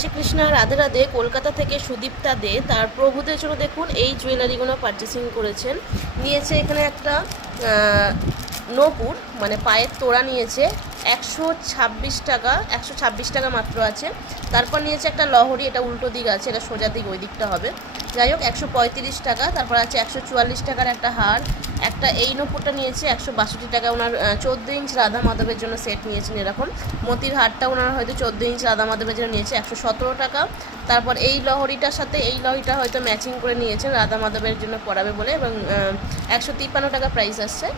শ্রীকৃষ্ণ রাধে রাধে। কলকাতা থেকে সুদীপ্তা দে তার প্রভুদের জন্য দেখুন এই জুয়েলারিগুলো পারচেসিং করেছেন। নিয়েছে এখানে একটা নূপুর মানে পায়ের তোড়া নিয়েছে 126 টাকা, 126 টাকা মাত্র আছে। তারপর নিয়েছে একটা লহরি, এটা উল্টো দিক আছে, এটা সোজা দিক ওই দিকটা হবে। যাই হোক 135 টাকা। তারপর আছে 144 টাকার একটা হার। একটা এই নূপুরটা নিয়েছে 162 টাকা। ওনার 14 ইঞ্চ রাধা মাধবের জন্য সেট নিয়েছেন এরকম। মতির হারটা ওনার হয়তো 14 ইঞ্চ রাধা মাধবের জন্য নিয়েছে 117 টাকা। তারপর এই লহরিটার সাথে এই লহরিটা হয়তো ম্যাচিং করে নিয়েছেন রাধা মাধবের জন্য পরাবে বলে, এবং 153 টাকা প্রাইস আসছে।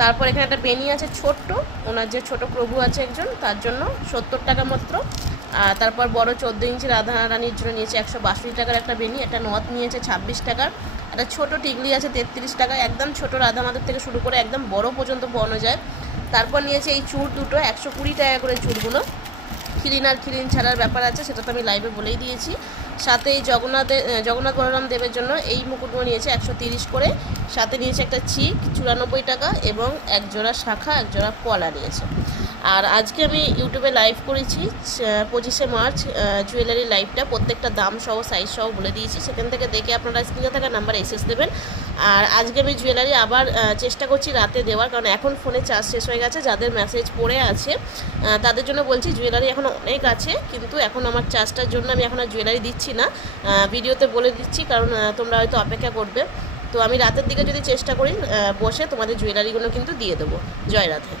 তারপর এখানে একটা বেনি আছে ছোট্ট, ওনার যে ছোট প্রভু আছে একজন, তার জন্য 70 টাকা মাত্র। আর তারপর বড় 14 ইঞ্চি রাধা রানীর জন্য নিয়েছে 162 টাকার একটা বেনি। একটা নথ নিয়েছে 26 টাকার। একটা ছোটো টিকলি আছে 33 টাকা। একদম ছোটো রাধা মাধব থেকে শুরু করে একদম বড় পর্যন্ত পরানো যায়। তারপর নিয়েছে এই চূড় দুটো 120 টাকা করে চূড়গুলো। খিরিন আর খিরিন ছাড়ার ব্যাপার আছে, সেটা তো আমি লাইভে বলেই দিয়েছি। সাথে এই জগন্নাথ বলরাম দেবের জন্য এই মুকুটগুলো নিয়েছে 130 করে। সাথে নিয়েছে একটা চিক 94 টাকা, এবং এক জোড়া শাখা, এক জোড়া পলা নিয়েছে। আর আজকে আমি ইউটিউবে লাইভ করেছি 25শে মার্চ জুয়েলারি লাইভটা, প্রত্যেকটা দাম সহ সাইজ সহ বলে দিয়েছি। সেখান থেকে দেখে আপনারা স্ক্রিনে থাকা নাম্বার এসএস দেবেন। আর আজকে আমি জুয়েলারি আবার চেষ্টা করছি রাতে দেওয়ার, কারণ এখন ফোনে চার্জ শেষ হয়ে গেছে। যাদের মেসেজ পড়ে আছে তাদের জন্য বলছি, জুয়েলারি এখন অনেক আছে, কিন্তু এখন আমার চার্জটার জন্য আমি এখন আর জুয়েলারি দিচ্ছি না। ভিডিওতে বলে দিচ্ছি, কারণ তোমরা হয়তো অপেক্ষা করবে। তো আমি রাতের দিকে যদি চেষ্টা করি বসে তোমাদের জুয়েলারিগুলো কিন্তু দিয়ে দেবো। জয় রাধে।